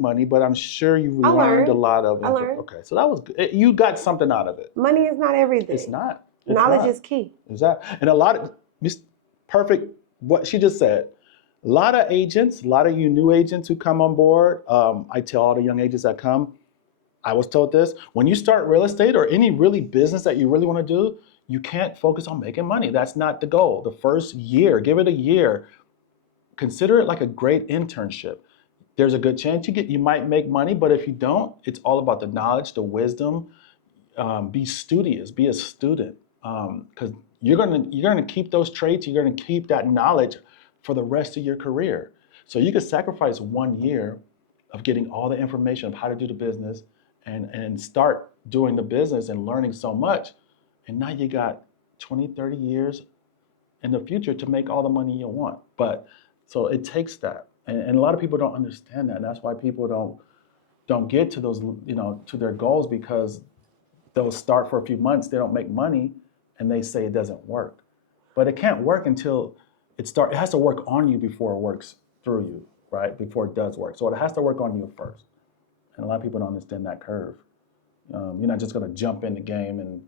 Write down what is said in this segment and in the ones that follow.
money, but I'm sure you I learned a learned. lot of I info. learned. Okay, so that was good. You got something out of it. Money is not everything. It's not. It's Knowledge not. is key. And a lot of perfect. What she just said. A lot of agents, a lot of you new agents who come on board. I tell all the young agents that come. I was told this: when you start real estate or any really business that you really want to do, you can't focus on making money. That's not the goal. The first year, give it a year. Consider it like a great internship. There's a good chance you might make money, but if you don't, it's all about the knowledge, the wisdom. Be studious, be a student, because you're gonna keep those traits. You're gonna keep that knowledge for the rest of your career. So you could sacrifice 1 year of getting all the information of how to do the business, and start doing the business and learning so much, and now you got 20, 30 years in the future to make all the money you want. But so it takes that, and a lot of people don't understand that. And that's why people don't get to those, to their goals, because they'll start for a few months, they don't make money, and they say it doesn't work. But it can't work until it has to work on you before it works through you, right? Before it does work. So it has to work on you first. And a lot of people don't understand that curve. You're not just gonna jump in the game and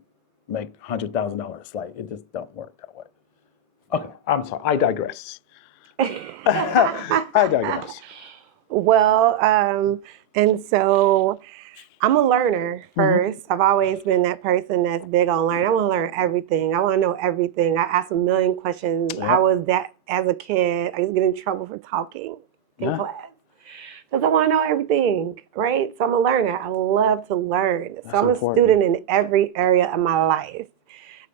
make $100,000. Like, it just don't work that way. Okay, I'm sorry, I digress. I digress. Well, and so I'm a learner first. I've always been that person that's big on learning. I want to learn everything. I want to know everything. I ask a million questions. Yeah. I was that as a kid. I used to get in trouble for talking in class because I want to know everything, right? So I'm a learner. I love to learn. So I'm important. A student in every area of my life.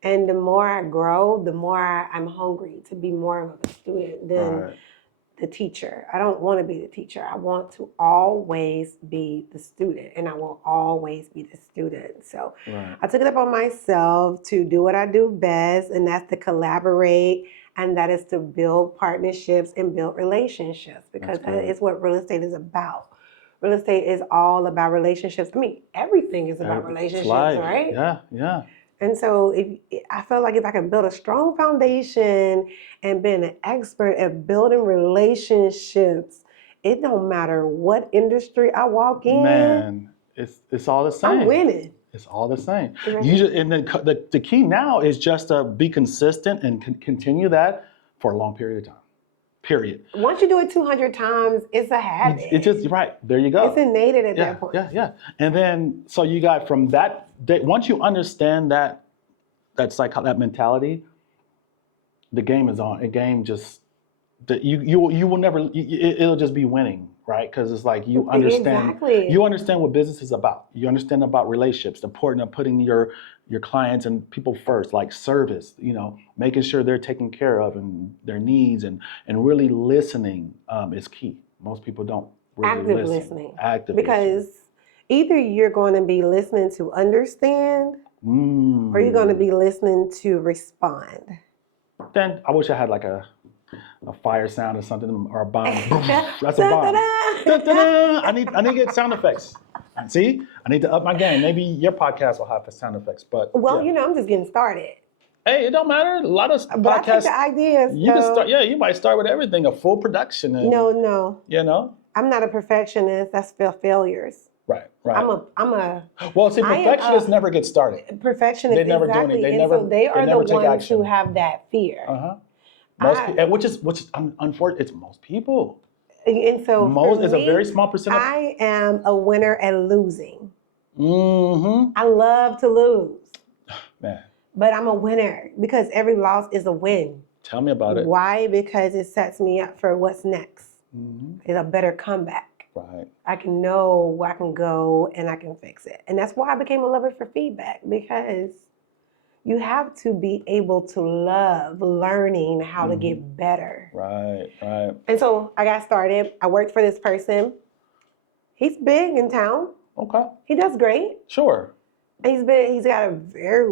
And the more I grow, the more I'm hungry to be more of a student than the teacher. I don't want to be the teacher. I want to always be the student, and I will always be the student. So I took it upon myself to do what I do best, and that's to collaborate, and that is to build partnerships and build relationships, because that is what real estate is about. Real estate is all about relationships. I mean, everything is about relationships, right? Yeah. And so I feel like if I can build a strong foundation and being an expert at building relationships, it don't matter what industry I walk in. Man, it's all the same. I'm winning. It's all the same. And the key now is just to be consistent and continue that for a long period of time. Period. Once you do it 200 times, it's a habit. It's just right. There you go. It's innate at that point. Yeah. And then so you got from that day, once you understand that mentality, the game is on. A game just you will never. It'll just be winning, right? Because it's like you understand. Exactly. You understand what business is about. You understand about relationships, the importance of putting your clients and people first, like service. Making sure they're taken care of and their needs, and really listening is key. Most people don't really listen. Active because either you're going to be listening to understand, or you're going to be listening to respond. Then I wish I had like a fire sound or something, or a bomb. That's a bomb. I need to get sound effects. See, I need to up my game. Maybe your podcast will have the sound effects, but I'm just getting started. Hey, it don't matter. A lot of podcasts. But I think the ideas. You can start. Yeah, you might start with everything, a full production. And, no. I'm not a perfectionist. That's failures. Right. I'm a. Well, see, perfectionists never get started. Perfectionists. They never do anything. They are the ones who have that fear. Which is unfortunate. It's most people. And so it's a very small percentage. I am a winner at losing. Mm-hmm. I love to lose. Man. But I'm a winner because every loss is a win. Tell me about it. Why? Because it sets me up for what's next. It's a better comeback. Right. I can know where I can go and I can fix it. And that's why I became a lover for feedback, because you have to be able to love learning how to get better. Right. And so I got started. I worked for this person. He's big in town. Okay. He does great. Sure. He's got a very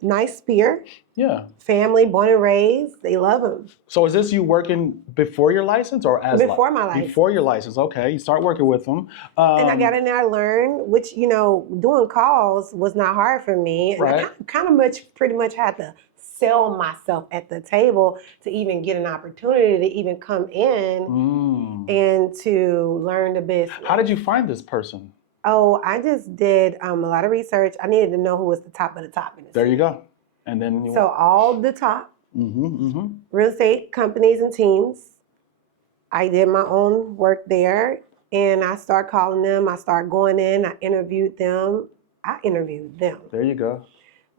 nice spear. Yeah. Family, born and raised. They love him. So is this you working before your license or as before my license? Before your license. Okay. You start working with them. And I got in there, I learned, which, doing calls was not hard for me. And I pretty much had to sell myself at the table to even get an opportunity to even come in and to learn the business. How did you find this person? Oh, I just did a lot of research. I needed to know who was the top of the top in the There city. you go. And then all the top real estate companies and teams. I did my own work there, and I started calling them. I started going in. I interviewed them. There you go.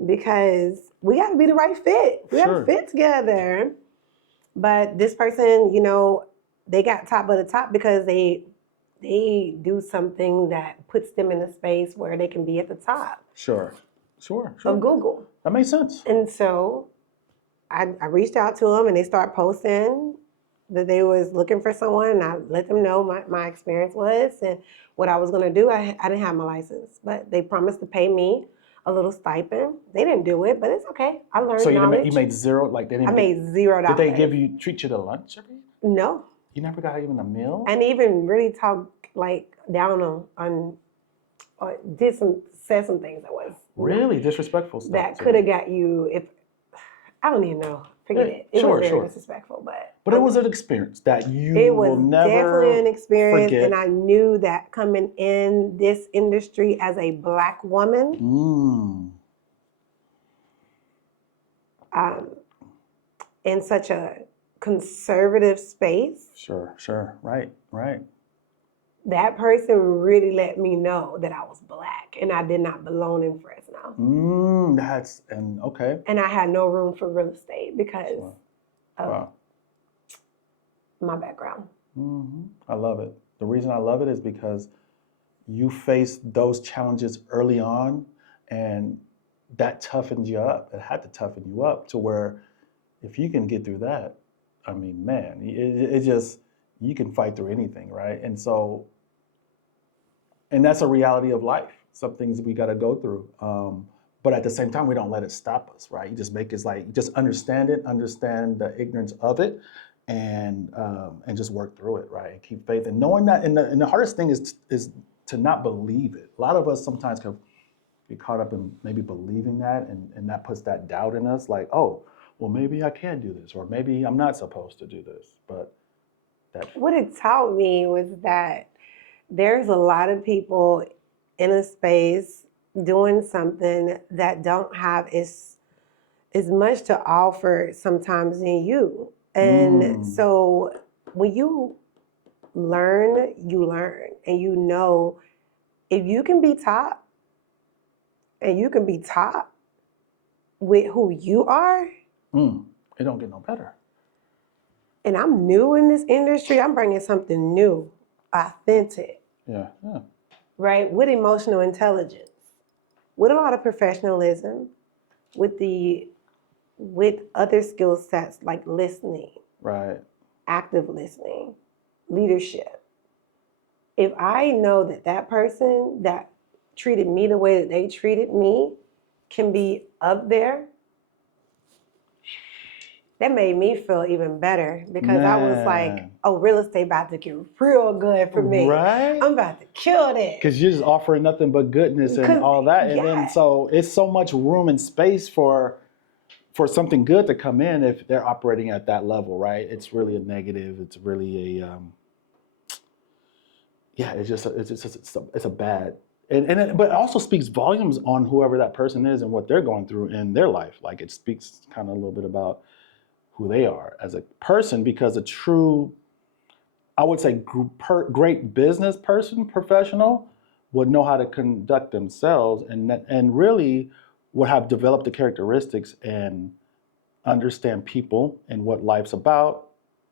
Because we got to be the right fit. We got to fit together. But this person, they got top of the top because they do something that puts them in a space where they can be at the top. Sure. Of Google. That makes sense. And so I reached out to them, and they started posting that they was looking for someone, and I let them know my experience was and what I was going to do. I didn't have my license, but they promised to pay me a little stipend. They didn't do it, but it's okay. I learned knowledge. So you made zero? Like I made $0. Did they treat you to lunch every? No. You never got even a meal? And even really talk like down on or said some things that was really disrespectful stuff. That could have got you I don't even know. Forget it. It was very disrespectful, but it was an experience that you will never forget. It was definitely an experience, and I knew that coming in this industry as a Black woman, in such a conservative space. Sure, right. That person really let me know that I was Black and I did not belong in Fresno. Okay. And I had no room for real estate because of my background. I love it. The reason I love it is because you faced those challenges early on, and that toughened you up. It had to toughen you up to where if you can get through that, I mean, man, it just, you can fight through anything, right? And that's a reality of life. Some things we got to go through. But at the same time, we don't let it stop us, right? You just make it just understand the ignorance of it, and just work through it, right? And keep faith and knowing that. And the hardest thing is to not believe it. A lot of us sometimes can be caught up in maybe believing that, and that puts that doubt in us, like, oh, well, maybe I can do this, or maybe I'm not supposed to do this. But what it taught me was that there's a lot of people in a space doing something that don't have as much to offer sometimes than you. And so when you learn, and you know if you can be top, and you can be top with who you are, it don't get no better. And I'm new in this industry. I'm bringing something new, authentic. Yeah. Right? With emotional intelligence, with a lot of professionalism, with other skill sets like listening, right? Active listening, leadership. If I know that person that treated me the way that they treated me can be up there, that made me feel even better because I was like, oh, real estate about to get real good for me. Right? I'm about to kill this. Because you're just offering nothing but goodness and all that. And then so it's so much room and space for something good to come in if they're operating at that level, right? It's really a negative. It's really it's a bad. But it also speaks volumes on whoever that person is and what they're going through in their life. Like it speaks kind of a little bit about who they are as a person, because a true, I would say, great business person, professional, would know how to conduct themselves and really would have developed the characteristics and understand people and what life's about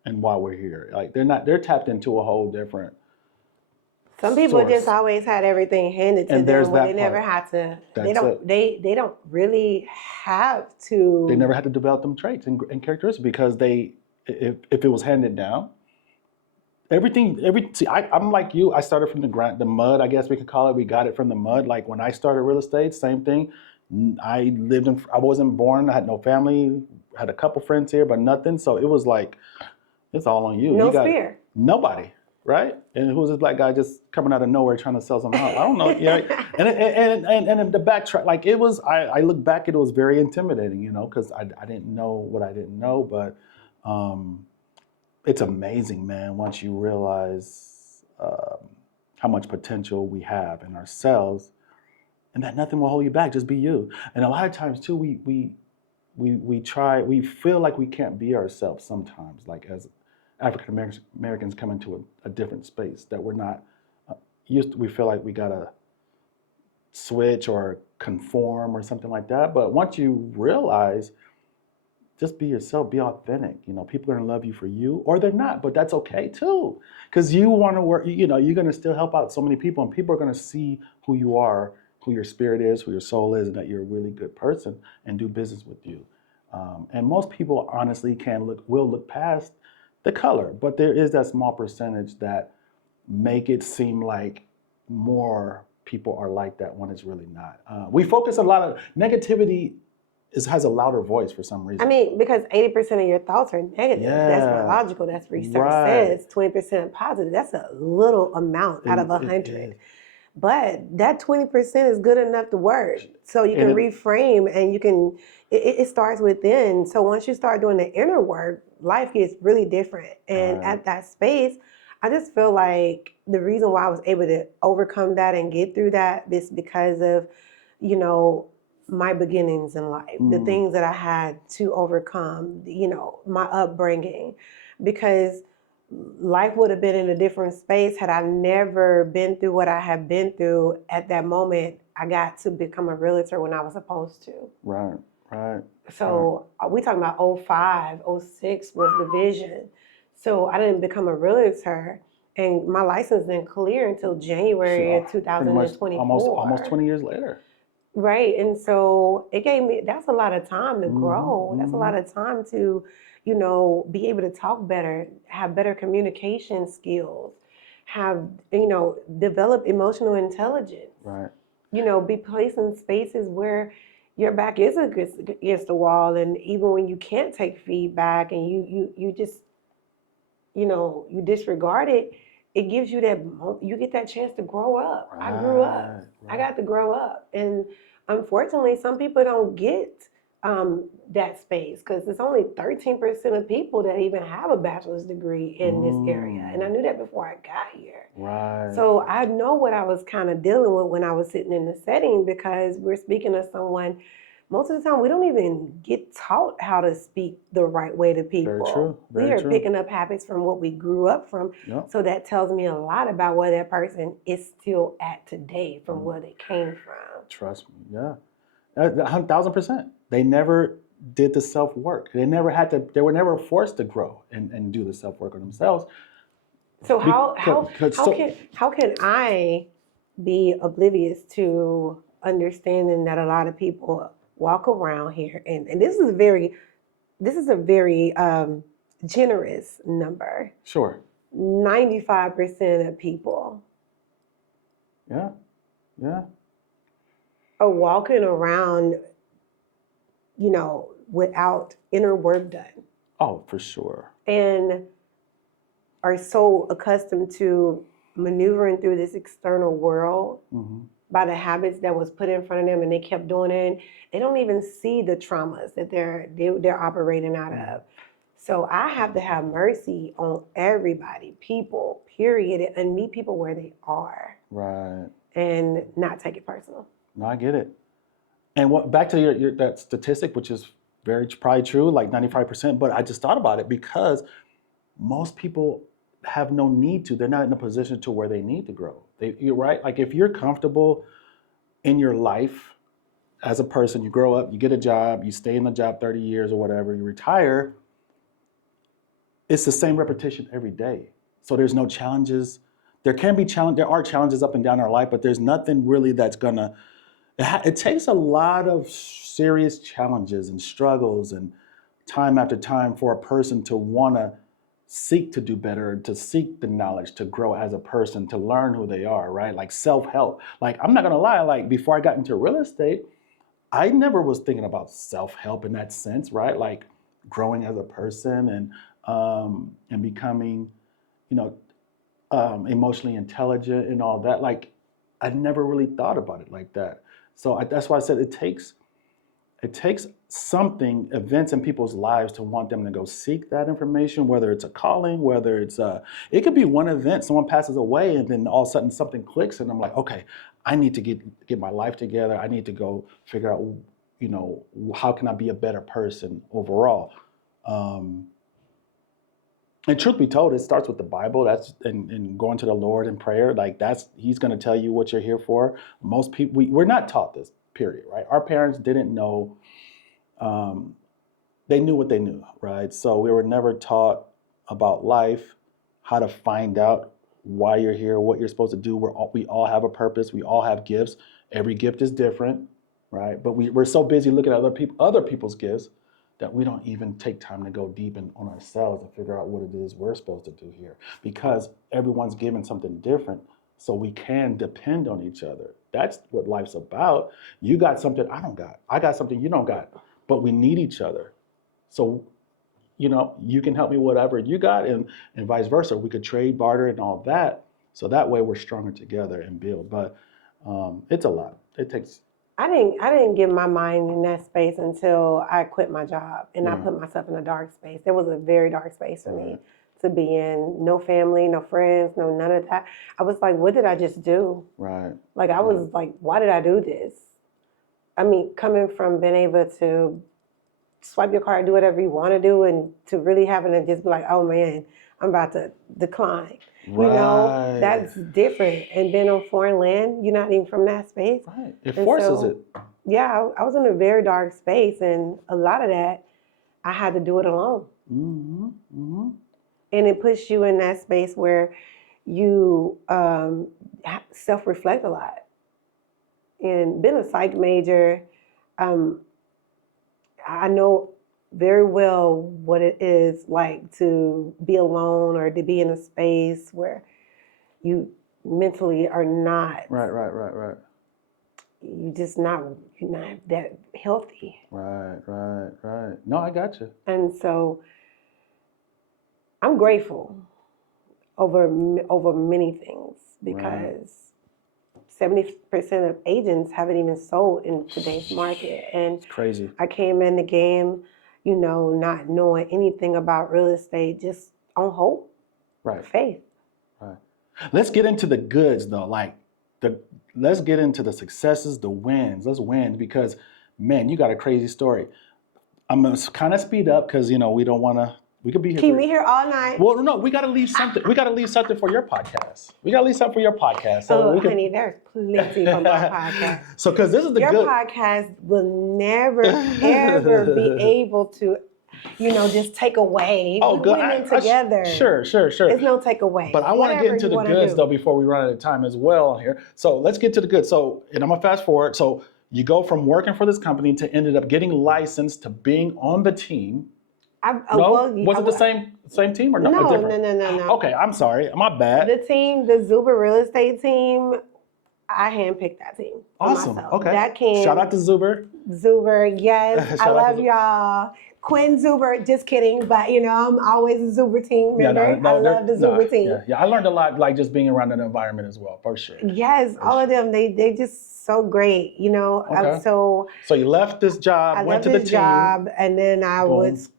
and why we're here. Like they're tapped into a whole different. Some people just always had everything handed to them when they never had to. They don't really have to. They never had to develop them traits and characteristics because if it was handed down, I'm like you. I started from the mud, I guess we could call it. We got it from the mud. Like when I started real estate, same thing. I wasn't born. I had no family. I had a couple friends here, but nothing. So it was like, it's all on you. No spear. Nobody. right? And who's this black guy just coming out of nowhere trying to sell some house? I don't know. Yeah, and the backtrack, like it was. I look back, it was very intimidating, because I didn't know what I didn't know, but it's amazing, man. Once you realize how much potential we have in ourselves, and that nothing will hold you back. Just be you. And a lot of times too, we feel like we can't be ourselves sometimes, like as African Americans come into a different space that we're not used to. We feel like we gotta switch or conform or something like that. But once you realize, just be yourself, be authentic. People are gonna love you for you, or they're not, but that's okay too. Because you want to work. You're gonna still help out so many people, and people are gonna see who you are, who your spirit is, who your soul is, and that you're a really good person, and do business with you. And most people honestly will look past the color, but there is that small percentage that make it seem like more people are like that when it's really not. We focus a lot of negativity has a louder voice for some reason. I mean, because 80% of your thoughts are negative. Yeah. That's biological. That's research says. 20% positive. That's a little amount out of 100. But that 20% is good enough to work. So you can reframe, and you can, it starts within. So once you start doing the inner work, life gets really different. And at that space, I just feel like the reason why I was able to overcome that and get through that is because of, my beginnings in life, the things that I had to overcome, my upbringing, because life would have been in a different space had I never been through what I have been through. At that moment, I got to become a realtor when I was supposed to. Right. So we talking about 05, 06 was the vision. So I didn't become a realtor, and my license didn't clear until January of 2024. Almost 20 years later. Right. And so it gave me, that's a lot of time to grow. That's a lot of time to, be able to talk better, have better communication skills, develop emotional intelligence. Right. Be placed in spaces where your back is against the wall. And even when you can't take feedback and you just, you disregard it, it gives you you get that chance to grow up. Right, I grew up. Right. I got to grow up. And unfortunately, some people don't get that space, because it's only 13% of people that even have a bachelor's degree in this area. And I knew that before I got here. Right. So I know what I was kind of dealing with when I was sitting in the setting, because we're speaking to someone. Most of the time, we don't even get taught how to speak the right way to people. Very true. We are picking up habits from what we grew up from. Yep. So that tells me a lot about where that person is still at today from where they came from. Trust me, yeah. 1,000%. They never did the self-work. They were never forced to grow and do the self-work on themselves. So how can I be oblivious to understanding that a lot of people walk around here, and this is a very generous number. Sure. 95% of people. Yeah. Are walking around, without inner work done. Oh, for sure. And are so accustomed to maneuvering through this external world by the habits that was put in front of them, and they kept doing it. They don't even see the traumas that they're operating out of. So I have to have mercy on everybody, people, period, and meet people where they are. Right. And not take it personal. No, I get it. And back to your that statistic, which is probably true, like 95%. But I just thought about it because most people have no need to. They're not in a position to where they need to grow. You're right. Like if you're comfortable in your life as a person, you grow up, you get a job, you stay in the job 30 years or whatever, you retire. It's the same repetition every day. So there's no challenges. There are challenges up and down our life, but there's nothing really that's gonna. It takes a lot of serious challenges and struggles and time after time for a person to want to seek to do better, to seek the knowledge, to grow as a person, to learn who they are, right? Like self-help. Like, I'm not going to lie, like before I got into real estate, I never was thinking about self-help in that sense, right? Like growing as a person and becoming, emotionally intelligent and all that. Like, I never really thought about it like that. So that's why I said it takes something, events in people's lives to want them to go seek that information, whether it's a calling, whether it's it could be one event, someone passes away, and then all of a sudden something clicks, and I'm like, okay, I need to get my life together. I need to go figure out, how can I be a better person overall. And truth be told, it starts with the Bible. That's and going to the Lord in prayer. Like He's going to tell you what you're here for. Most people, we're not taught this. Period. Right? Our parents didn't know. They knew what they knew, right? So we were never taught about life, how to find out why you're here, what you're supposed to do. We all have a purpose. We all have gifts. Every gift is different, right? But we're so busy looking at other people's gifts that we don't even take time to go deep on ourselves and figure out what it is we're supposed to do here. Because everyone's given something different, so we can depend on each other. That's what life's about. You got something I don't got. I got something you don't got. But we need each other. So, you can help me whatever you got, and vice versa. We could trade, barter, and all that. So that way we're stronger together and build. But it's a lot. It takes. I didn't get my mind in that space until I quit my job and I put myself in a dark space. It was a very dark space for me to be in. No family, no friends, no none of that. I was like, what did I just do? Right. Like I was like, why did I do this? I mean, coming from being able to swipe your card, do whatever you want to do, and to really having to just be like, oh man, I'm about to decline. Right. That's different. And being on foreign land, you're not even from that space. Right. It forces it. Yeah, I was in a very dark space, and a lot of that, I had to do it alone. Mm-hmm. Mm-hmm. And it puts you in that space where you self-reflect a lot. And being a psych major, I know very well what it is like to be alone or to be in a space where you mentally are not. Right. You're not that healthy. Right. No, I got you. And so I'm grateful over many things because 70% of agents haven't even sold in today's market. And it's crazy. I came in the game, not knowing anything about real estate, just on hope, faith. Right. Let's get into the goods though. Let's get into the successes, the wins. Let's win because, man, you got a crazy story. I'm gonna kind of speed up because we don't want to. We could be here. Keep me here all night. Well, no, we got to leave something. We got to leave something for your podcast. So honey, there's plenty for my podcast. So, because this is your podcast will never ever be able to, just take away. Oh, good. We're winning together. Sure. There's no takeaway. But I want to get into the goods though before we run out of time as well on here. So let's get to the goods. So, and I'm gonna fast forward. So you go from working for this company to ended up getting licensed to being on the team. Was it the same team or no? No. Okay, I'm sorry. My bad. The team, the Zuber real estate team, I handpicked that team. Awesome. Myself. Okay. That came. Shout out to Zuber. Yes. I love y'all. Quin Zuber, just kidding, but I'm always a Zuber team member. I love the Zuber team. Yeah, I learned a lot like just being around that environment as well, for sure. Yes, all of them, they just so great, Okay. So you left this job, went to the team. Job, and then I went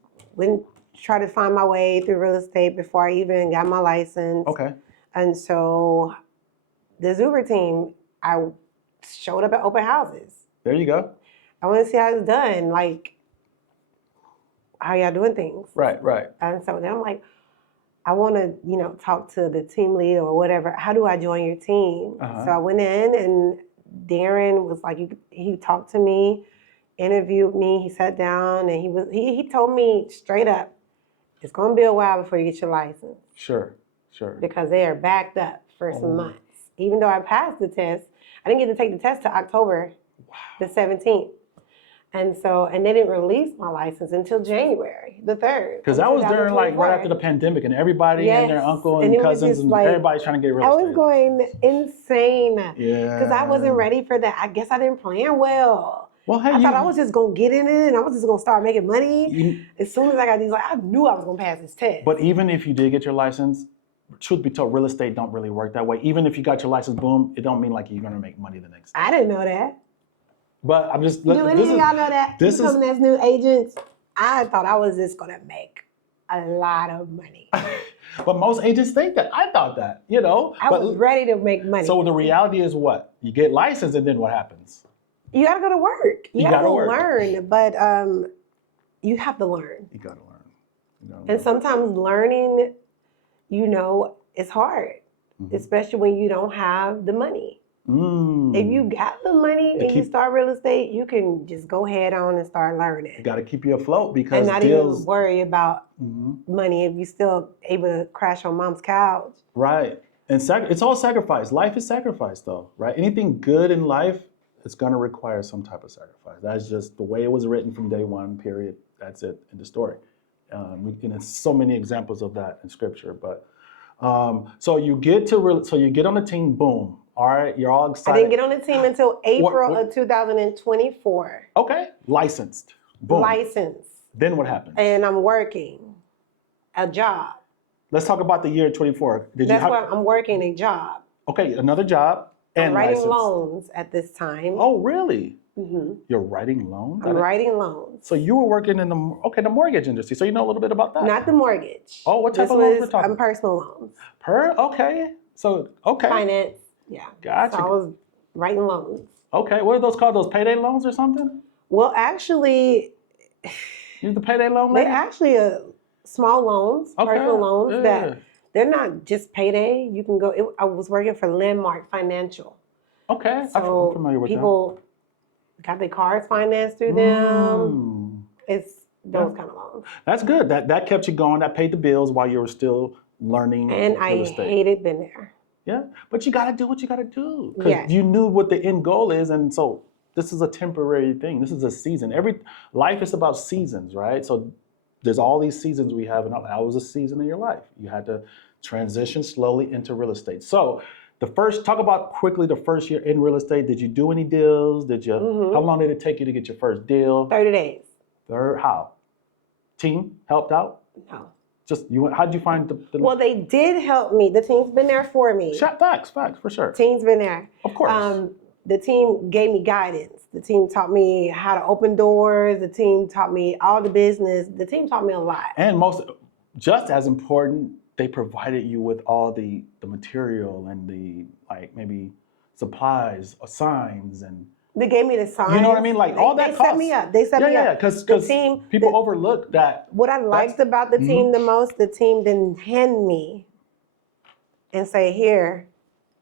try to find my way through real estate before I even got my license. Okay. And so the Zuber team, I showed up at open houses. There you go. I want to see how it's done, like how y'all doing things. Right. And so then I'm like, I want to, talk to the team lead or whatever. How do I join your team? Uh-huh. So I went in and Darren was like, he talked to me, interviewed me. He sat down and he told me straight up, it's going to be a while before you get your license. Sure. Because they are backed up for some months. Even though I passed the test, I didn't get to take the test till October the 17th. And they didn't release my license until January the 3rd. Because that was during right after the pandemic and everybody and their uncle and cousins and everybody's trying to get real estate. I was going insane. Yeah. Because I wasn't ready for that. I guess I didn't plan well. Well, hey, I thought I was just going to get in it and I was just going to start making money. As soon as I got these, I knew I was going to pass this test. But even if you did get your license, truth be told, real estate don't really work that way. Even if you got your license, boom, it don't mean like you're gonna make money the next day. I didn't know that. But I'm just. Do any of y'all know that? This you coming as new agents? I thought I was just gonna make a lot of money. But most agents think that. I thought that, you know. I was ready to make money. So the reality is what? You get licensed, and then what happens? You gotta go to work. You gotta go learn, but you have to learn. You gotta learn. And sometimes learning, it's hard, especially when you don't have the money. If you got the money and you start real estate, you can just go head on and start learning. You got to keep you afloat because and not even worry about money if you're still able to crash on mom's couch. Right. And it's all sacrifice. Life is sacrifice, though, right? Anything good in life, it's going to require some type of sacrifice. That's just the way it was written from day one, period. That's it in the story. And there's so many examples of that in scripture. But so you get on the team, boom. All right, you're all excited. I didn't get on the team until April of 2024. Okay, licensed. Boom. Licensed. Then what happens? And I'm working a job. Let's talk about the year 24. I'm working a job. Okay, another job and I'm writing license. loans at this time. Oh, really? Mm-hmm. You're writing loans? I'm writing loans. So you were working in the mortgage industry. So you know a little bit about that. Not the mortgage. Oh, what type of loans we're talking? Personal loans. Okay. So, okay. Finance. Yeah. Gotcha. So I was writing loans. Okay. What are those called? Those payday loans or something? Well, actually, you the payday loan lady? They're actually small loans, personal loans that they're not just payday. You can go. I was working for Landmark Financial. Okay. So I'm familiar with people got their cars financed through them. It's those kind of loans. That's good. That kept you going. That paid the bills while you were still learning and real estate. I hated being there. Yeah, but you got to do what you got to do because you knew what the end goal is, and so this is a temporary thing. This is a season. Life is about seasons, right? So there's all these seasons we have, and that was a season in your life. You had to transition slowly into real estate. So talk about quickly the first year in real estate. Did you do any deals? How long did it take you to get your first deal? 30 days. How? Team helped out? No. How did you find the? Well, they did help me. The team's been there for me. Facts, for sure. Team's been there. Of course. The team gave me guidance. The team taught me how to open doors. The team taught me all the business. The team taught me a lot. And just as important, they provided you with all the material and the maybe supplies or signs and. They gave me the signs. You know what I mean? All that costs. They set me up. They set me up. Yeah, because people overlook that. What I liked about the team the most, the team didn't hand me and say, here.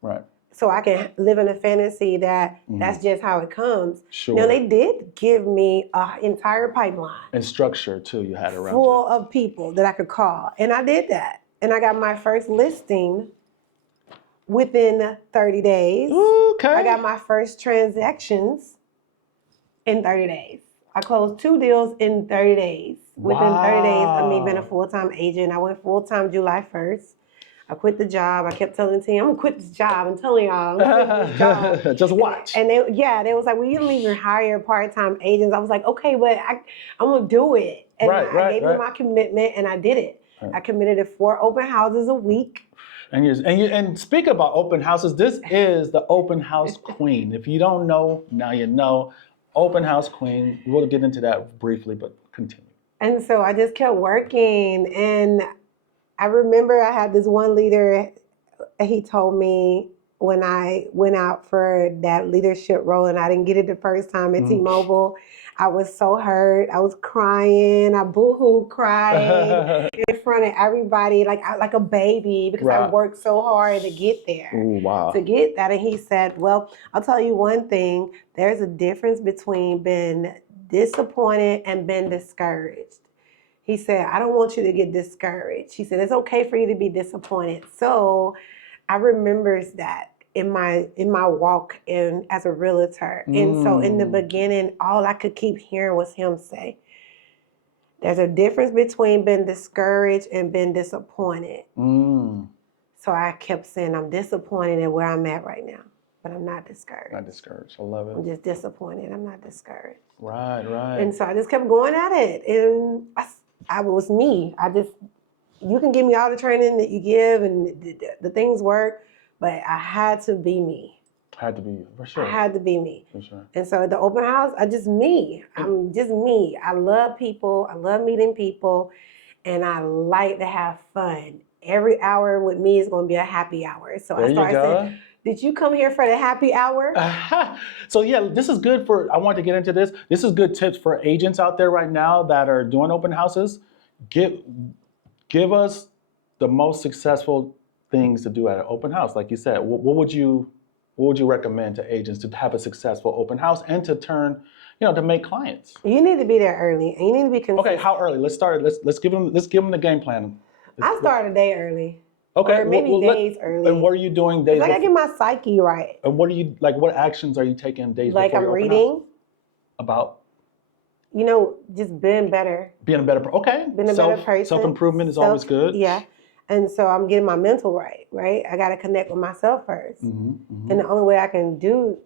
Right. So I can live in a fantasy that that's just how it comes. Sure. Now, they did give me an entire pipeline. And structure, too, you had around full of people that I could call. And I did that. And I got my first listing within 30 days. Okay. I got my first transactions in 30 days. I closed 2 deals in 30 days. Within 30 days of me being a full-time agent, I went full-time July 1st. I quit the job. I kept telling the team, I'm gonna quit this job. I'm telling y'all, I'm gonna quit this job. Just watch. And they was like, well, you don't even hire part-time agents. I was like, okay, but I'm gonna do it. And I gave them my commitment and I did it. Right. I committed to 4 open houses a week. And speak about open houses. This is the open house queen. If you don't know, now you know. Open house queen. We'll get into that briefly, but continue. And so I just kept working. And I remember I had this one leader, he told me when I went out for that leadership role and I didn't get it the first time at T-Mobile, I was so hurt. I was crying. I boo-hoo cried in front of everybody like a baby because I worked so hard to get there. Ooh, wow. To get that. And he said, well, I'll tell you one thing. There's a difference between being disappointed and being discouraged. He said, I don't want you to get discouraged. He said, it's okay for you to be disappointed. So I remember that in my walk as a realtor. And so in the beginning, all I could keep hearing was him say, there's a difference between being discouraged and being disappointed. So I kept saying, I'm disappointed at where I'm at right now, but I'm not discouraged. Not discouraged. I love it. I'm just disappointed. I'm not discouraged. Right. And so I just kept going at it. And I was me. I just you can give me all the training that you give and the things work, but I had to be me. Had to be you, for sure. I had to be me. For sure. And so at the open house, I'm just me. I love people. I love meeting people. And I like to have fun. Every hour with me is going to be a happy hour. So I started saying, did you come here for the happy hour? So yeah, this is good I want to get into this. This is good tips for agents out there right now that are doing open houses. Give us the most successful things to do at an open house. Like you said, what would you recommend to agents to have a successful open house and to turn, to make clients? You need to be there early, and you need to be consistent. Okay, how early? Let's start. Let's give them the game plan. I start a day early. Okay, or maybe days early. And what are you doing days? I gotta get my psyche right. And what actions are you taking days before your open house? Like I'm reading. About? Just being better. Being a better person. Okay. Being a better person. Self-improvement is always good. Yeah. And so I'm getting my mental right? I got to connect with myself first. And the only way I can do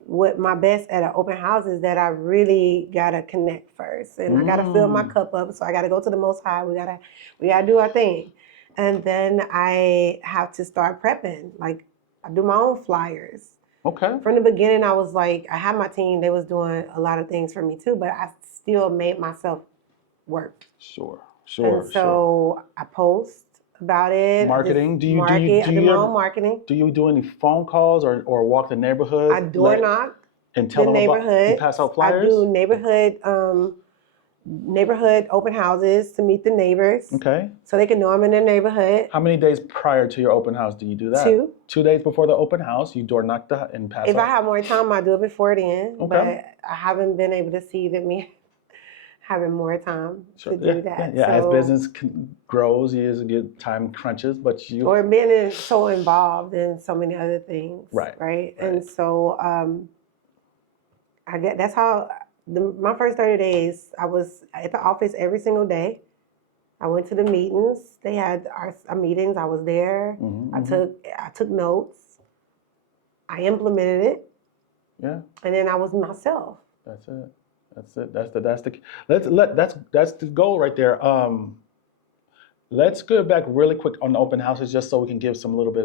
what my best at an open house is that I really got to connect first. And I got to fill my cup up. So I got to go to the Most High. We got to do our thing. And then I have to start prepping. Like I do my own flyers. Okay. From the beginning, I was like, I had my team. They was doing a lot of things for me too, but I still made myself work. Sure. And so I post about it. Marketing. Do I do my own marketing. Do you do any phone calls or walk the neighborhood? I door knock and tell the them neighborhood. You pass out flyers? I do neighborhood open houses to meet the neighbors. Okay. So they can know I'm in their neighborhood. How many days prior to your open house do you do that? 2. 2 days before the open house, you door knock and pass out? If I have more time, I do it before then. Okay. But I haven't been able to see that me having more time to do that. Yeah. So, as business grows, you get time crunches, but you... Or being so involved in so many other things. Right. And so that's how... my first 30 days, I was at the office every single day. I went to the meetings. They had our meetings. I was there. I took notes. I implemented it. Yeah. And then I was myself. That's it. That's the goal right there. Let's go back really quick on the open houses, just so we can give some little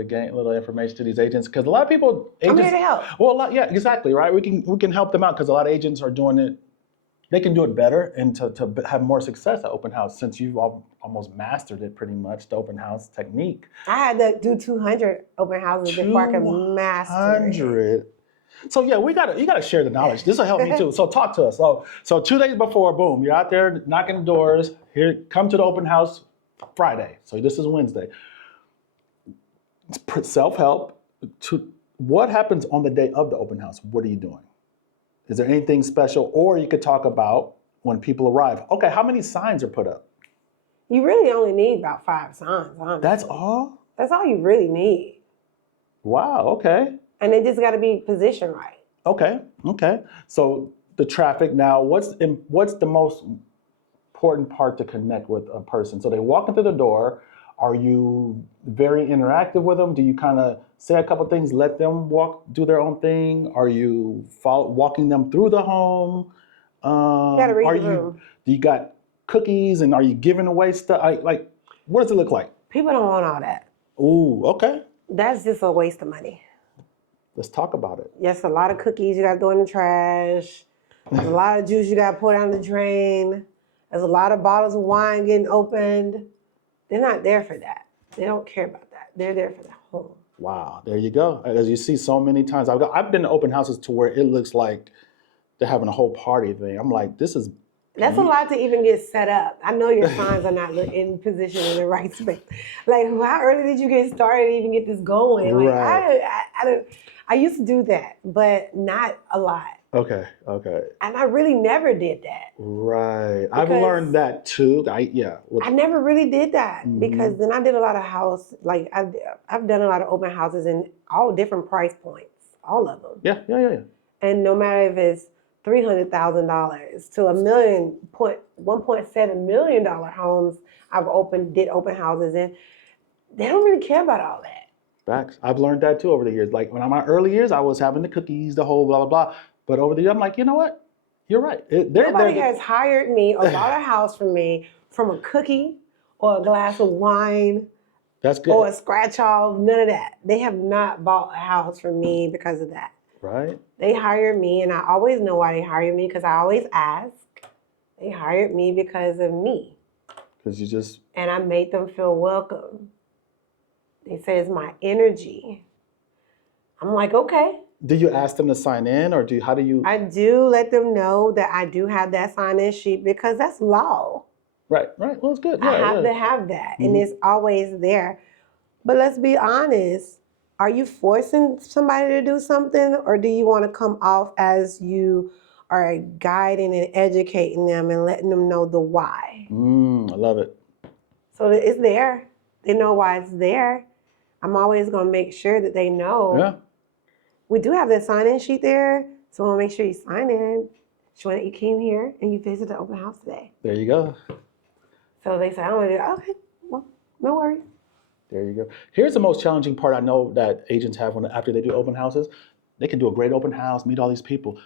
information to these agents, because a lot of people. I'm here to help. Well, yeah, exactly, right. We can help them out because a lot of agents are doing it. They can do it better and to have more success at open house, since you've almost mastered it pretty much, the open house technique. I had to do 200 open houses before I could master it. 200. So yeah, you gotta share the knowledge. This will help me too. So talk to us. So 2 days before, boom, you're out there knocking the doors. Here, come to the open house Friday. So this is Wednesday. Self-help. What happens on the day of the open house? What are you doing? Is there anything special? Or you could talk about when people arrive. Okay, how many signs are put up? You really only need about 5 signs, honestly. That's all? That's all you really need. Wow, okay. And they just got to be positioned right. Okay. So the traffic now, what's the most important part to connect with a person? So they walk into the door. Are you very interactive with them? Do you kind of say a couple things, let them do their own thing? Are you walking them through the home? You got to read the room. Do you got cookies, and are you giving away stuff? What does it look like? People don't want all that. Ooh, okay. That's just a waste of money. Let's talk about it. Yes, a lot of cookies you got to throw in the trash. There's a lot of juice you got to pour down the drain. There's a lot of bottles of wine getting opened. They're not there for that. They don't care about that. They're there for the home. Wow, there you go. As you see so many times, I've been to open houses to where it looks like they're having a whole party thing. I'm like, that's a lot to even get set up. I know your signs are not in position in the right space. Like, how early did you get started to even get this going? Like, right. I used to do that, but not a lot. Okay. And I really never did that. Right. I've learned that too. I never really did that because then I did a lot of I've done a lot of open houses in all different price points, all of them. Yeah. And no matter if it's $300,000 to $1.7 million homes, did open houses in, they don't really care about all that. Facts. I've learned that too over the years. Like when in my early years, I was having the cookies, the whole blah, blah, blah. But over the years, I'm like, you know what? You're right. Nobody has hired me or bought a house from me from a cookie or a glass of wine That's good. or a scratch off. None of that. They have not bought a house for me because of that. Right. They hired me, and I always know why they hired me because I always ask. They hired me because of me. Because you just... And I made them feel welcome. They say it's my energy. I'm like, okay. Do you ask them to sign in, or how do you... I do let them know that I do have that sign-in sheet because that's law. Right. Well, it's good. Yeah, I have to have that, and it's always there. But let's be honest. Are you forcing somebody to do something, or do you want to come off as you are guiding and educating them and letting them know the why? I love it. So it's there. They know why it's there. I'm always going to make sure that they know. Yeah. We do have the sign-in sheet there, so we'll make sure you sign in. Show that you came here and you visited the open house today. There you go. So they say, I want to do, okay, well, no worries. There you go. Here's the most challenging part I know that agents have after they do open houses. They can do a great open house, meet all these people.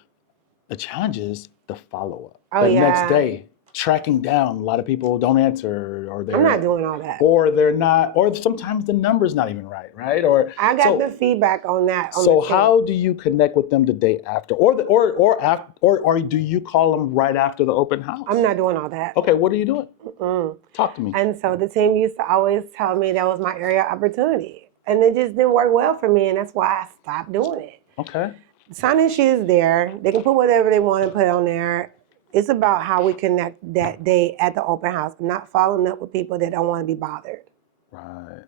The challenge is the follow-up. Oh, the next day, tracking down. A lot of people don't answer, or I'm not doing all that. Or they're not, or sometimes the number's not even right? Or I got the feedback on that. So how do you connect with them the day after, or do you call them right after the open house? I'm not doing all that. Okay, what are you doing? Talk to me. And so the team used to always tell me that was my area of opportunity, and it just didn't work well for me, and that's why I stopped doing it. Okay. The sign-in sheet is there. They can put whatever they want to put on there. It's about how we connect that day at the open house, not following up with people that don't want to be bothered. Right.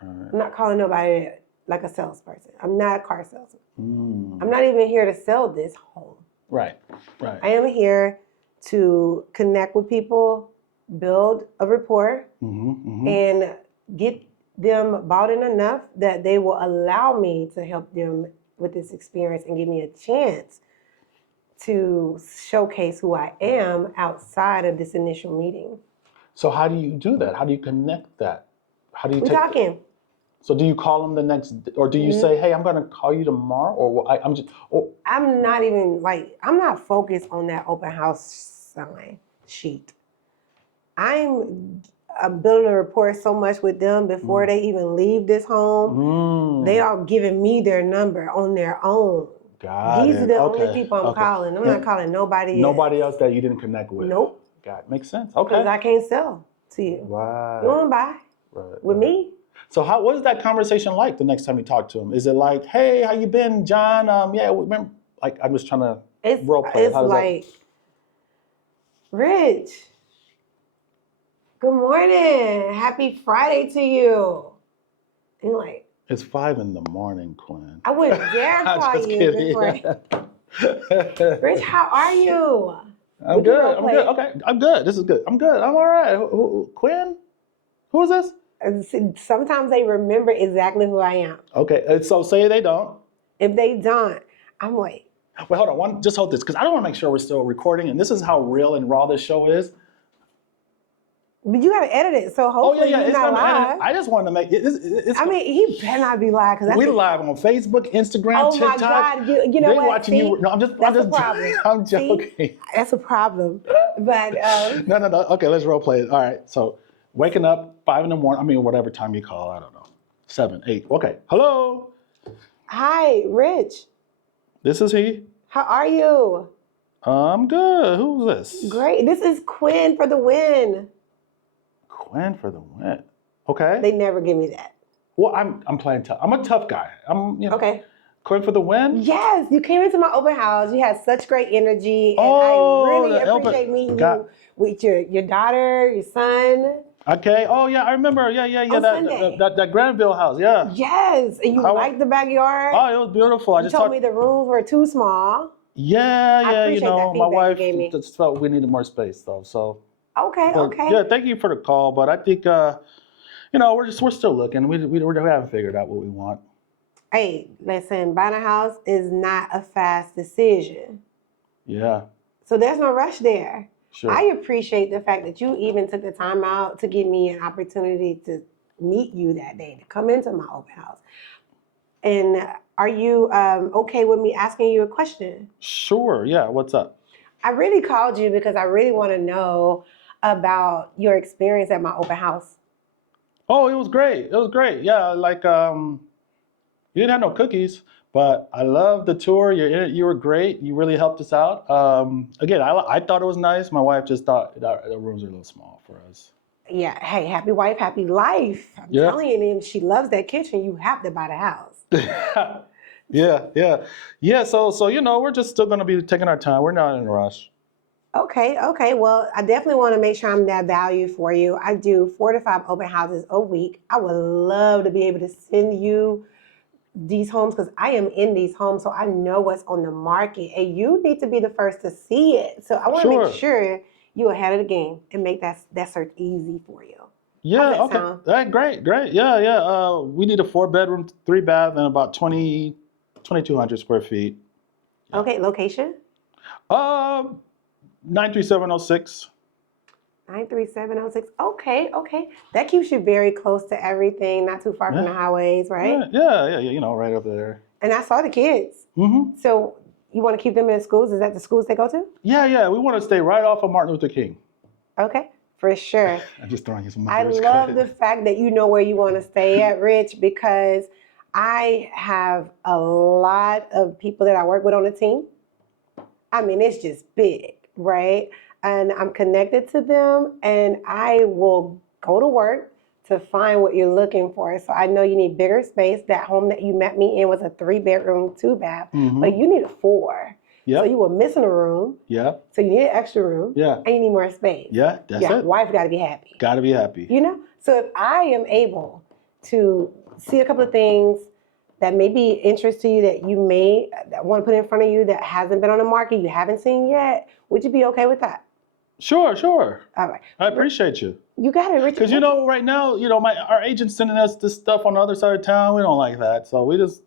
I'm not calling nobody like a salesperson. I'm not a car salesman. I'm not even here to sell this home. Right. I am here to connect with people, build a rapport, and get them bought in enough that they will allow me to help them with this experience and give me a chance to showcase who I am outside of this initial meeting. So how do you do that? How do you connect that? How do you talking? So do you call them the next, or do you say, hey, I'm going to call you tomorrow, or I'm not even I'm not focused on that open house sign sheet. I'm building a rapport so much with them before they even leave this home. They are giving me their number on their own. These are the only people I'm calling. I'm not calling nobody else that you didn't connect with. Nope. Got it. Makes sense. Okay. Because I can't sell to you. Right. You want to buy with me? So what is that conversation like the next time you talk to them? Is it like, hey, how you been, John? Yeah, remember, I'm just trying to role play. It's like, Rich, good morning. Happy Friday to you. And like, it's 5 a.m, Quin. I wouldn't dare call you before. Rich, how are you? I'm good. Okay, I'm good. This is good. I'm good. I'm all right. Quin? Who is this? Sometimes they remember exactly who I am. Okay, so say they don't. If they don't, I'm like. Wait, hold on. Just hold this, because I don't want to make sure we're still recording, and this is how real and raw this show is. But you got to edit it, so hopefully you're not live. I just wanted to make it. He better not be live, because we live on Facebook, Instagram, TikTok. Oh my God! You know they what? Watching you. No, that's a problem. I'm joking. See? That's a problem. But no. Okay, let's role play it. All right. So waking up 5 a.m. Whatever time you call. I don't know. 7, 8. Okay. Hello. Hi, Rich. This is he. How are you? I'm good. Who's this? Great. This is Quin for the win. Quin for the win. Okay. They never give me that. Well, I'm playing tough. I'm a tough guy. Okay. Quin for the win? Yes. You came into my open house. You had such great energy. And I really appreciate meeting you with your daughter, your son. Okay. Oh, yeah. I remember. Yeah. That Granville house. Yeah. Yes. And you liked the backyard. Oh, it was beautiful. You told me the rooms were too small. Yeah. I appreciate that my wife gave me. just felt we needed more space, though. So. Okay. Yeah. Thank you for the call, but I think we're still looking. We haven't figured out what we want. Hey, listen. Buying a house is not a fast decision. Yeah. So there's no rush there. Sure. I appreciate the fact that you even took the time out to give me an opportunity to meet you that day, to come into my open house. And are you okay with me asking you a question? Sure. Yeah. What's up? I really called you because I really want to know about your experience at my open house. Oh, it was great. It was great. Yeah, like you didn't have no cookies, but I loved the tour. You were great. You really helped us out. Again, I thought it was nice. My wife just thought the rooms are a little small for us. Yeah, hey, happy wife, happy life. I'm Yeah. telling you, and if she loves that kitchen, you have to buy the house. Yeah. So we're just still gonna be taking our time. We're not in a rush. Okay. Well, I definitely want to make sure I'm that value for you. I do 4 to 5 open houses a week. I would love to be able to send you these homes because I am in these homes, so I know what's on the market, and you need to be the first to see it. So I want to make Sure. sure you're ahead of the game and make that search easy for you. How's Yeah. that Okay. sound? Great. Yeah. We need a 4-bedroom, 3-bath, and about 2,200 square feet. Yeah. Okay, location? 93706. 93706. Okay. That keeps you very close to everything, not too far from the Yeah. highways, right? Yeah. Right up there. And I saw the kids. Mm-hmm. So you want to keep them in schools? Is that the schools they go to? Yeah. We want to stay right off of Martin Luther King. Okay, for sure. I'm just throwing you some I money. love the fact that you know where you want to stay at, Rich, because I have a lot of people that I work with on the team. I mean, it's just big, right? And I'm connected to them, and I will go to work to find what you're looking for. So I know you need bigger space. That home that you met me in was a 3-bedroom, 2-bath, but you need a 4. Yep. So you were missing a room. Yeah. So you need an extra room. Yeah. And you need more space. Yeah, that's it. Wife got to be happy. Got to be happy. So if I am able to see a couple of things that may be interest to you that you may want to put in front of you that hasn't been on the market, you haven't seen yet, would you be okay with that? Sure. All right. I appreciate you. You got it, Richard. Because right now, our agent's sending us this stuff on the other side of town. We don't like that, so we just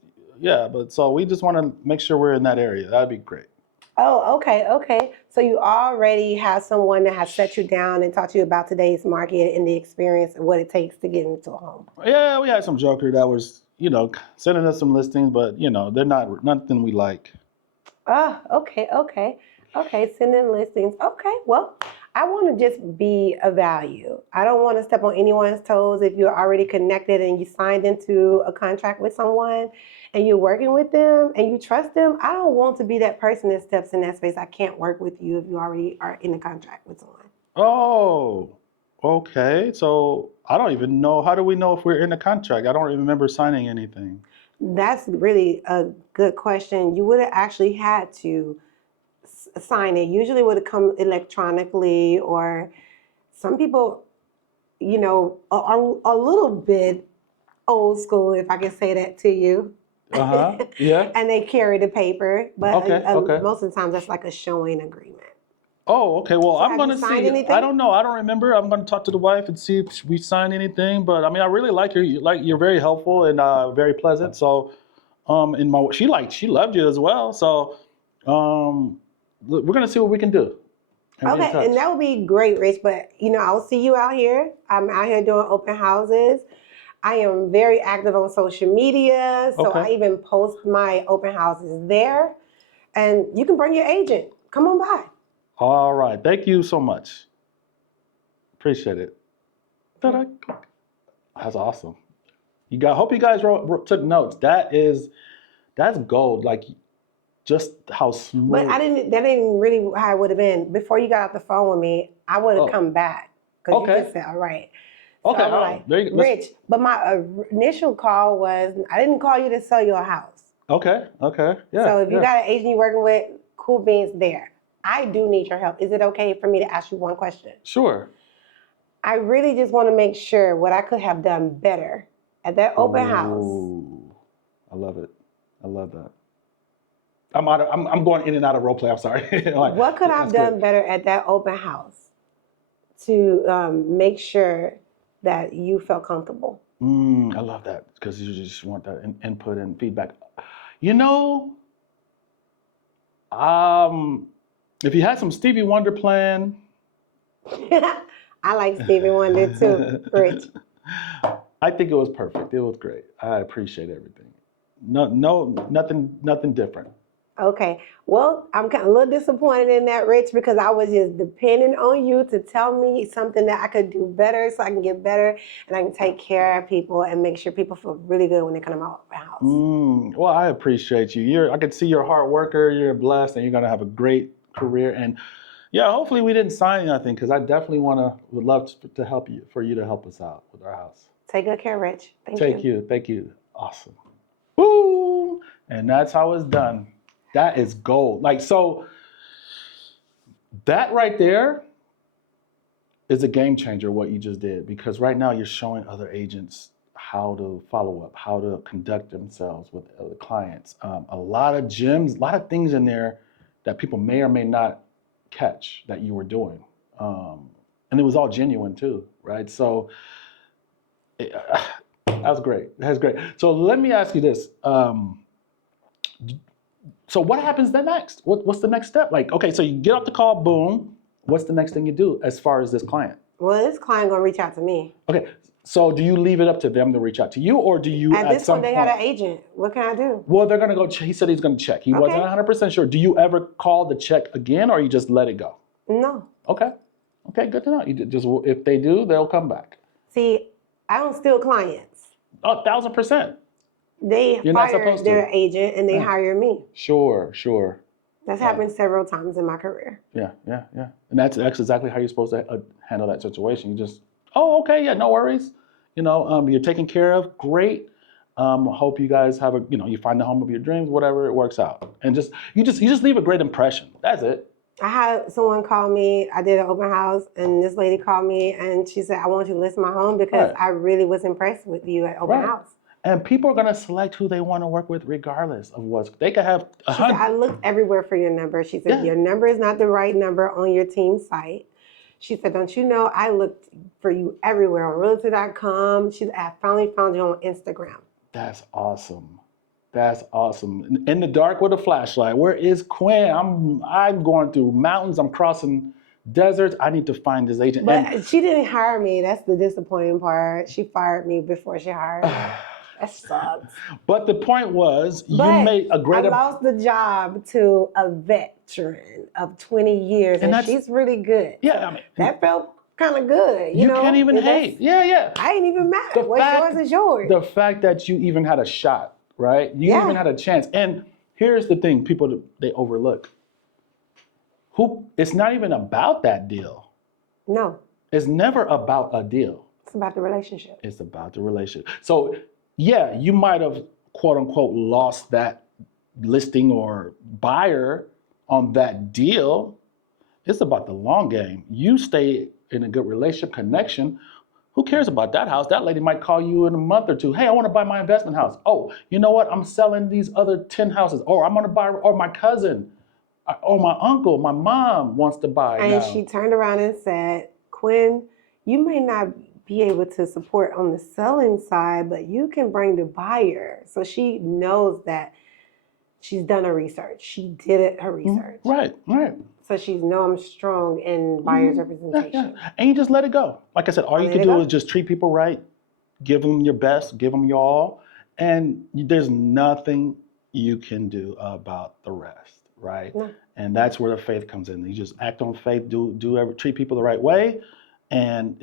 want to make sure we're in that area. That'd be great. Oh, okay. So you already have someone that has set you down and taught you about today's market and the experience and what it takes to get into a home. Yeah, we had some joker that was, sending us some listings, but they're nothing we like. Oh, okay. Send in listings. Okay, well, I want to just be a value. I don't want to step on anyone's toes. If you're already connected and you signed into a contract with someone and you're working with them and you trust them, I don't want to be that person that steps in that space. I can't work with you if you already are in a contract with someone. Oh, okay. So I don't even know. How do we know if we're in a contract? I don't remember signing anything. That's really a good question. You would have actually had to sign it. Usually it would have come electronically, or some people, are a little bit old school, if I can say that to you. Yeah. And they carry the paper, but Okay. most of the time that's like a showing agreement. Oh, okay. Well, So I'm going to see. Anything? I don't know. I don't remember. I'm going to talk to the wife and see if we signed anything. But I mean, I really like you. You're very helpful and very pleasant. So, she loved you as well. So, we're going to see what we can do. Okay, and that would be great, Rich. But I'll see you out here. I'm out here doing open houses. I am very active on social media, so Okay. I even post my open houses there. And you can bring your agent. Come on by. All right. Thank you so much. Appreciate it. That's awesome. Hope you guys took notes. That's gold. Like, just how smooth. But that didn't really how it would have been. Before you got off the phone with me, I would have come back. Because you just said, all right. So Okay, I'm like, Rich, but my initial call was, I didn't call you to sell your house. Okay, yeah. So if you got an agent you're working with, cool beans there. I do need your help. Is it okay for me to ask you one question? Sure. I really just want to make sure what I could have done better at that open house. I love it. I love that. I'm going in and out of role play. I'm sorry. What could I have done better at that open house to make sure that you felt comfortable? I love that because you just want that input and feedback. If you had some Stevie Wonder playing. I like Stevie Wonder too, Rich. I think it was perfect. It was great. I appreciate everything. Nothing different. Okay. Well, I'm kind of a little disappointed in that, Rich, because I was just depending on you to tell me something that I could do better so I can get better and I can take care of people and make sure people feel really good when they come to my house. Well, I appreciate you. I can see you're a hard worker, you're blessed, and you're going to have a great career. And yeah, hopefully we didn't sign nothing because I definitely would love to help you, for you to help us out with our house. Take good care, Rich. Thank you. Awesome. Boom. And that's how it's done. That is gold. Like, so that right there is a game changer, what you just did, because right now you're showing other agents how to follow up, how to conduct themselves with other clients. A lot of gems, a lot of things in there that people may or may not catch that you were doing. And it was all genuine too, right? So that was great. That's great. So let me ask you this. So what happens then next? What's the next step? Like, okay, so you get off the call, boom. What's the next thing you do as far as this client? Well, this client gonna reach out to me. Okay, so do you leave it up to them to reach out to you, or do you at this point they had an agent? What can I do? Well, they're gonna go. He said he's gonna check. He wasn't 100% sure. Do you ever call the check again, or you just let it go? No. Okay, good to know. You just, if they do, they'll come back. See, I don't steal clients. Oh, 1,000%. They fire their agent and they hire me. Sure. That's happened several times in my career. Yeah. And that's exactly how you're supposed to handle that situation. You just, okay, yeah, no worries. You're taken care of. Great. Hope you guys have you find the home of your dreams, whatever, it works out. And you just leave a great impression. That's it. I had someone call me. I did an open house, and this lady called me, and she said, "I want you to list my home because I really was impressed with you at open house." And people are going to select who they want to work with regardless of what. They could have 100. She said, "I looked everywhere for your number." She said, "Your number is not the right number on your team site." She said, "Don't you know I looked for you everywhere on Realtor.com." She said, "I finally found you on Instagram." That's awesome. That's awesome. In the dark with a flashlight. Where is Quin? I'm going through mountains. I'm crossing deserts. I need to find this agent. But she didn't hire me. That's the disappointing part. She fired me before she hired me. That sucks. But the point was, you made a great... I lost the job to a veteran of 20 years, and she's really good. Yeah, I mean... That felt kind of good. You know? Can't even hate. Yeah. I ain't even mad. What's yours is yours. The fact that you even had a shot, right? You even had a chance. And here's the thing, people, they overlook. It's not even about that deal. No. It's never about a deal. It's about the relationship. It's about the relationship. So, yeah, you might have, quote unquote, lost that listing or buyer on that deal. It's about the long game. You stay in a good relationship connection. Who cares about that house? That lady might call you in a month or two. Hey, I want to buy my investment house. Oh, you know what? I'm selling these other 10 houses. Or I'm going to buy, or my cousin, or my uncle, my mom wants to buy. And she turned around and said, "Quin, you may not be able to support on the selling side, but you can bring the buyer." So she knows that she's done her research. She did her research. Right. So she knows I'm strong in buyer's representation. Yeah. And you just let it go. Like I said, all you can do is just treat people right, give them your best, give them your all, and there's nothing you can do about the rest, right? No. And that's where the faith comes in. You just act on faith, treat people the right way, and